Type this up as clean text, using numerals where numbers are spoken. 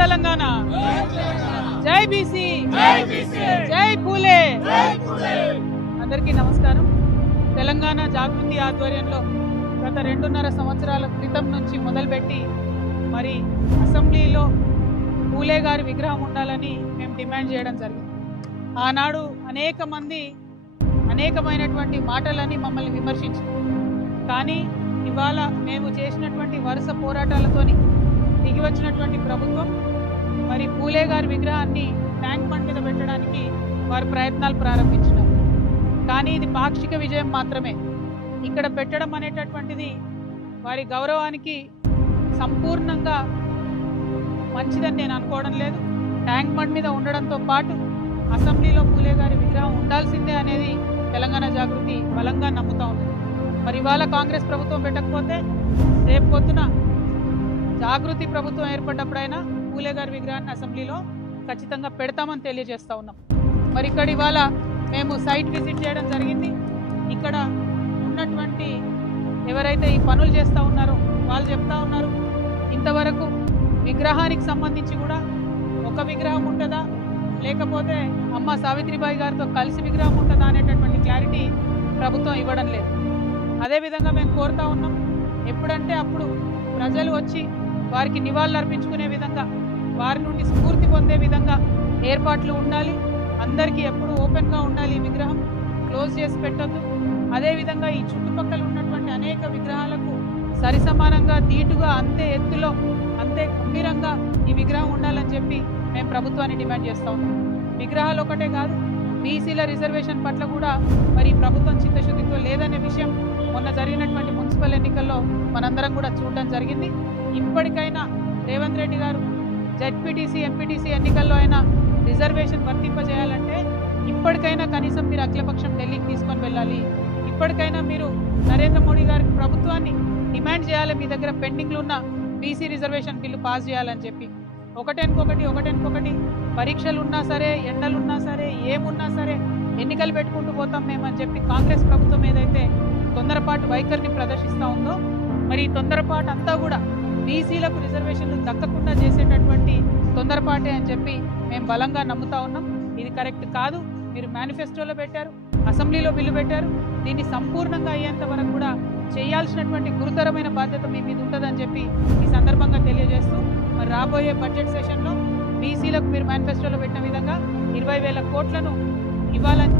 తెలంగాణ, జై బీసీ, జై పూలే. అందరికీ నమస్కారం. తెలంగాణ జాగృతి ఆధ్వర్యంలో గత 2.5 సంవత్సరాల క్రితం నుంచి మొదలుపెట్టి మరి అసెంబ్లీలో పూలే గారి విగ్రహం ఉండాలని మేము డిమాండ్ చేయడం జరిగింది. ఆనాడు అనేక మంది అనేకమైనటువంటి మాటలని మమ్మల్ని విమర్శించారు. కానీ ఇవాళ మేము చేసినటువంటి వరుస పోరాటాలతోని దిగి వచ్చినటువంటి ప్రభుత్వం మరి పూలే గారి విగ్రహాన్ని ట్యాంక్ బండ్ మీద పెట్టడానికి వారు ప్రయత్నాలు ప్రారంభించినారు. కానీ ఇది పాక్షిక విజయం మాత్రమే. ఇక్కడ పెట్టడం అనేటటువంటిది వారి గౌరవానికి సంపూర్ణంగా మంచిదని నేను అనుకోవడం లేదు. ట్యాంక్ బండ్ మీద ఉండడంతో పాటు అసెంబ్లీలో పూలే గారి విగ్రహం ఉండాల్సిందే అనేది తెలంగాణ జాగృతి బలంగా నమ్ముతా ఉంది. మరి ఇవాళ కాంగ్రెస్ ప్రభుత్వం పెట్టకపోతే రేపు పొద్దున జాగృతి ప్రభుత్వం ఏర్పడ్డప్పుడైనా పూలే గారి విగ్రహాన్ని అసెంబ్లీలో ఖచ్చితంగా పెడతామని తెలియజేస్తా ఉన్నాం. మరి ఇక్కడ ఇవాళ మేము సైట్ విజిట్ చేయడం జరిగింది. ఇక్కడ ఉన్నటువంటి ఎవరైతే ఈ పనులు చేస్తూ ఉన్నారో వాళ్ళు చెప్తా ఉన్నారు, ఇంతవరకు విగ్రహానికి సంబంధించి కూడా ఒక విగ్రహం ఉంటుందా లేకపోతే అమ్మ సావిత్రిబాయి గారితో కలిసి విగ్రహం ఉంటుందా అనేటటువంటి క్లారిటీ ప్రభుత్వం ఇవ్వడం లేదు. అదేవిధంగా మేము కోరుతా ఉన్నాం, ఎప్పుడంటే అప్పుడు ప్రజలు వచ్చి వారికి నివాళులు అర్పించుకునే విధంగా, వారి నుండి స్ఫూర్తి పొందే విధంగా ఏర్పాట్లు ఉండాలి. అందరికీ ఎప్పుడు ఓపెన్గా ఉండాలి. ఈ విగ్రహం క్లోజ్ చేసి పెట్టొద్దు. అదేవిధంగా ఈ చుట్టుపక్కల ఉన్నటువంటి అనేక విగ్రహాలకు సరిసమానంగా ధీటుగా అంతే ఎత్తులో అంతే గంభీరంగా ఈ విగ్రహం ఉండాలని చెప్పి మేము ప్రభుత్వాన్ని డిమాండ్ చేస్తూ ఉన్నాం. విగ్రహాలు ఒకటే కాదు, బీసీల రిజర్వేషన్ పట్ల కూడా మరి ప్రభుత్వం చిత్తశుద్ధితో లేదనే విషయం మొన్న జరిగినటువంటి మున్సిపల్ ఎన్నికల్లో మనందరం కూడా చూడడం జరిగింది. ఇప్పటికైనా రేవంత్ రెడ్డి గారు జెడ్పీటీసీ ఎంపీటీసీ ఎన్నికల్లో అయినా రిజర్వేషన్ వర్తింపజేయాలంటే ఇప్పటికైనా కనీసం మీరు అఖిలపక్షం ఢిల్లీకి తీసుకొని వెళ్ళాలి. ఇప్పటికైనా మీరు నరేంద్ర మోడీ గారి ప్రభుత్వాన్ని డిమాండ్ చేయాలి, మీ దగ్గర పెండింగ్లు ఉన్న బీసీ రిజర్వేషన్ బిల్లు పాస్ చేయాలని చెప్పి. ఒకటెనుకొకటి పరీక్షలు ఉన్నా సరే, ఎండలున్నా సరే, ఏమున్నా సరే ఎన్నికలు పెట్టుకుంటూ పోతాం మేమని చెప్పి కాంగ్రెస్ ప్రభుత్వం ఏదైతే తొందరపాటు వైఖరిని ప్రదర్శిస్తూ ఉందో, మరి ఈ తొందరపాటు అంతా కూడా బీసీలకు రిజర్వేషన్లు దక్కకుండా చేసేటటువంటి తొందరపాటే అని చెప్పి మేము బలంగా నమ్ముతా ఉన్నాం. ఇది కరెక్ట్ కాదు. మీరు మేనిఫెస్టోలో పెట్టారు, అసెంబ్లీలో బిల్లు పెట్టారు. దీన్ని సంపూర్ణంగా అయ్యేంత వరకు కూడా చేయాల్సినటువంటి గురుతరమైన బాధ్యత మీ మీద ఉంటుందని చెప్పి ఈ సందర్భంగా తెలియజేస్తూ, మరి రాబోయే బడ్జెట్ సెషన్లో బీసీలకు మీరు మేనిఫెస్టోలో పెట్టిన విధంగా 20,000 కోట్లను ఇవ్వాలని